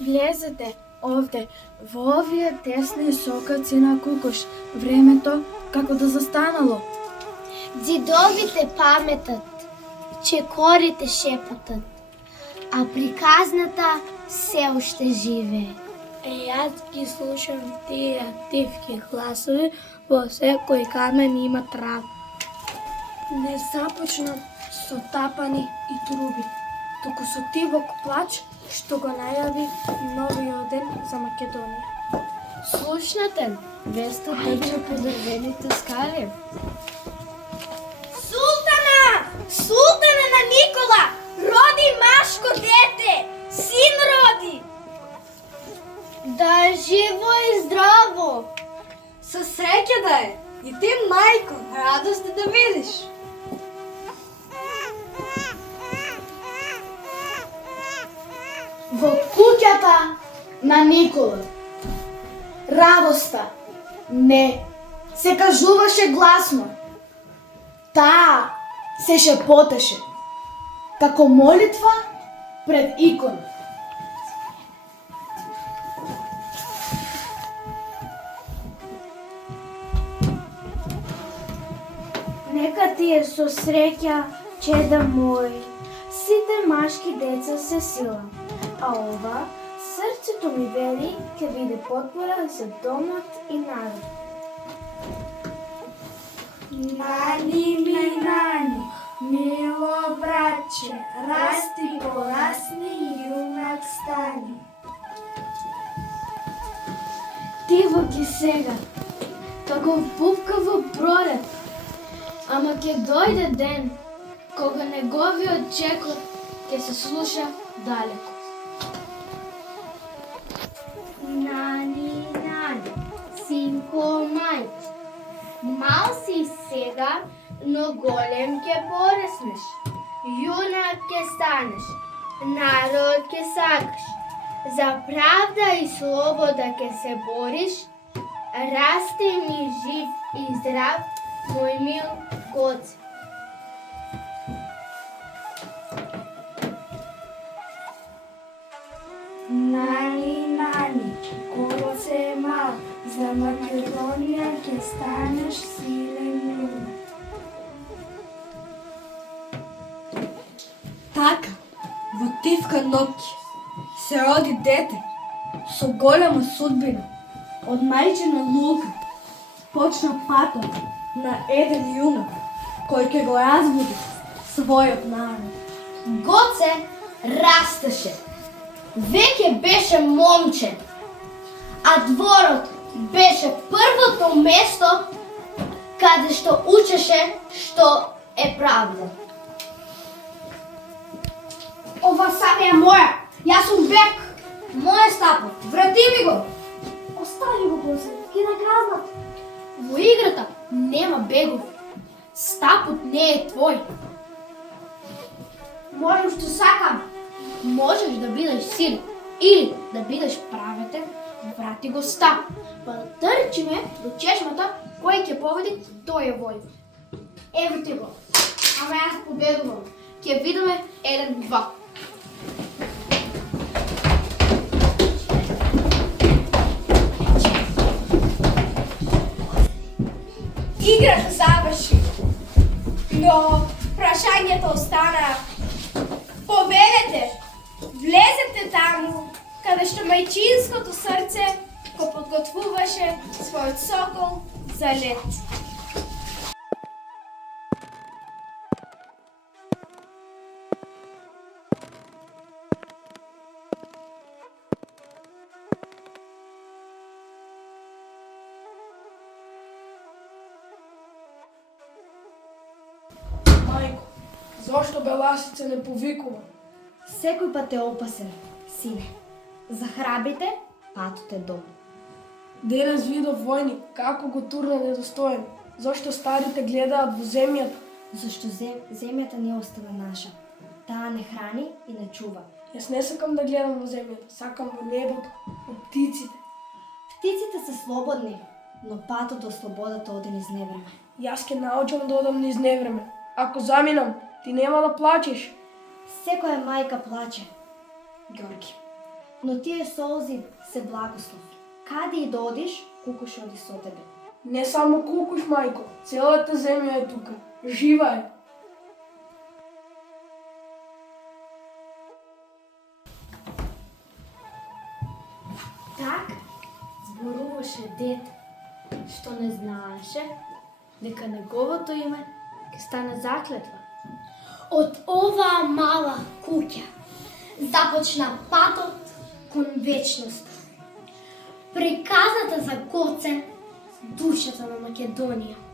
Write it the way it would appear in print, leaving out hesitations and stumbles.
Влезете овде, во овие тесни сокаци на кукош, времето како да застанало. Дзидовите паметат, чекорите шепотат, а приказната се уште живее. Јас ги слушам тие тивки гласови, во секој камен има трава. Не започна со тапани и труби, туку со тивок плач, што го најави новиот ден за Македонија. Слушнате, веста трча по дрвените скали. Султана на Никола! Роди машко дете! Син роди! Да е живо и здраво! Со среќа да е! И ти, мајко, радост да видиш! Во куќата на Никола радоста не се кажуваше гласно. Таа се шепотеше како молитва пред икона. Нека ти е со среќа, чеда мој, сите машки деца се сила, а ова срцето ми вели ќе биде потпора за домот и народ. Нани ми нани, мило братче, расти порасни и јунак стани. Ти во ги сега, како пупкаво пролет, ама ќе дојде ден кога неговиот чекор ќе се слуша далеко. Нани, нани, синко мајко, мал си сега, но голем ќе пореснеш. Јунак ќе станеш, народ ќе сакаш. За правда и слобода ќе се бориш. Расти ми жив и здрав, мој мил Гоце. Нани, нани, Гоце мал, за Македонија ќе станеш силен јунак. Така, во тивка ноќ се роди дете со голема судбина. Од мајчина лука почна патот на еден јунак кој ќе го разбуди својот народ. Гоце растеше. Веќе беше момче, а дворот беше првото место каде што учеше што е правда. Ова сака е моја, јас сум бек. Мој стапот, врати ми го. Остави го, Гоце, ќе награзнат. Во играта нема бегови. Стапот не е твој. Можам што сакам. Можеш да бидеш силен или да бидеш праветен, врати го стап. Па да трчиме до чешмата, кој ќе победи, тој е војва. Ево ти го. Ама јас победувам. Ќе видиме 1-2. Играта заврши, но прашањето остана. Повелете, влезете таму, каде што мајчинското срце го подготвуваше својот сокол за лет. Мајко, зошто беласица не повикува? Секој пат е опасен, сине. Захрабите, патот е дом. Денес видов војник како го турна недостоен. Зошто старите гледаат во земјата? Зашто земјата не остана наша. Таа не храни и не чува. Јас не сакам да гледам во земјата, сакам во небото, во птиците. Птиците се слободни, но патот до слободата оде низ невреме. Јас ќе научам да одам низ невреме. Ако заминам, ти нема да плачеш. Секоја мајка плаче, Ѓорги. но тие солзи се благослов. Каде и да одиш, кукуш оди со тебе. Не само кукуш, мајко, целата земја е тука. Жива е. Так зборуваше дете, што не знаеше дека неговото име ќе стане заклетва. Од оваа мала куќа започна патот кон вечноста. Приказната за Гоце, душата на Македонија.